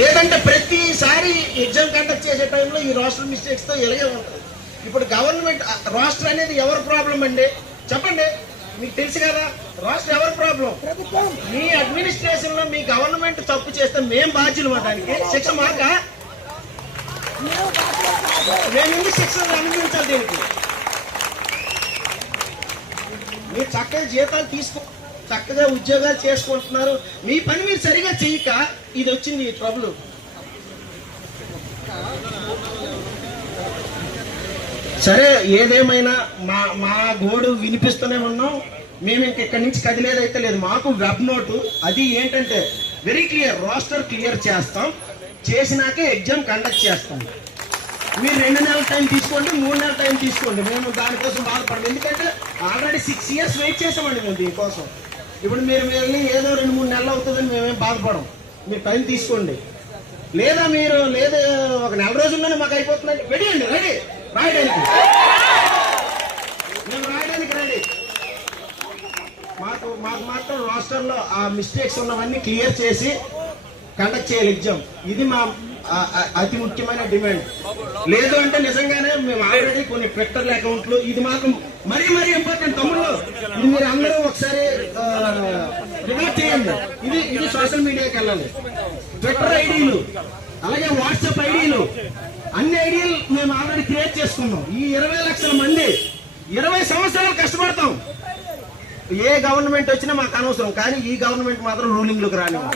లేదంటే ప్రతిసారి exam conduct చేసే టైంలో ఈ రోస్టర్ మిస్టేక్స్ తో ఇలాగే ఉంటుంది. ఇప్పుడు గవర్నమెంట్ రోస్టర్ అనేది ఎవరి ప్రాబ్లం అండి చెప్పండి, మీకు తెలుసు కదా. రోస్టర్ ఎవరి ప్రాబ్లం? మీ అడ్మినిస్ట్రేషన్ లో మీ గవర్నమెంట్ తప్పు చేస్తే మేం బాధ్యులు దానికి. శిక్ష మాక మేము ఎందుకు శిక్షణ అనుభవించాలి దీనికి? మీరు చక్కగా జీతాలు తీసుకో, చక్కగా ఉద్యోగాలు చేసుకుంటున్నారు, మీ పని మీరు సరిగా చేయక ఇది వచ్చింది ఈ ట్రబుల్. సరే ఏదేమైనా మా గోడు వినిపిస్తూనే ఉన్నాం. మేము ఇక్కడి నుంచి కదిలేదైతే లేదు. మాకు వెబ్ నోటు అది ఏంటంటే వెరీ క్లియర్, రోస్టర్ క్లియర్ చేస్తాం, చేసినాకే ఎగ్జామ్ కండక్ట్ చేస్తాం. మీరు 2 నెలల టైం తీసుకోండి, 3 నెలల టైం తీసుకోండి, మేము దానికోసం బాధపడము. ఎందుకంటే ఆల్రెడీ 6 years వెయిట్ చేసామండి మేము దీనికోసం. ఇప్పుడు మీరు వెళ్ళి ఏదో 2-3 నెలలు అవుతుందని మేమేం బాధపడం. మీరు టైం తీసుకోండి, లేదా మీరు లేదా ఒక 4 రోజుల్లోనే మాకు అయిపోతుందండి. రెడీ అండి, రెడీ రాయడానికి, మేము రాయడానికి రెడీ. మాకు మాత్రం రోస్టర్ లో ఆ మిస్టేక్స్ ఉన్నవన్నీ క్లియర్ చేసి కండక్ట్ చేయాలి ఎగ్జామ్. ఇది మా అతి ముఖ్యమైన డిమాండ్. లేదు అంటే నిజంగానే మేము ఆల్రెడీ కొన్ని ట్విట్టర్ అకౌంట్లు, ఇది మాకు మరీ ఇంపార్టెంట్ తమ్ముళ్ళు, ఇది మీరు అందరూ ఒకసారి రికార్డ్ చేయండి. ఇది సోషల్ మీడియాకి వెళ్ళాలి. ట్విట్టర్ ఐడీలు అలాగే వాట్సాప్ ఐడీలు అన్ని ఐడీలు మేము ఆల్రెడీ క్రియేట్ చేసుకున్నాం. ఈ 20 లక్షల మంది 20 సంవత్సరాలు కష్టపడతాం. ఏ గవర్నమెంట్ వచ్చినా మాకు అనవసరం, కానీ ఈ గవర్నమెంట్ మాత్రం రూలింగ్ లోకి రానివ్వం.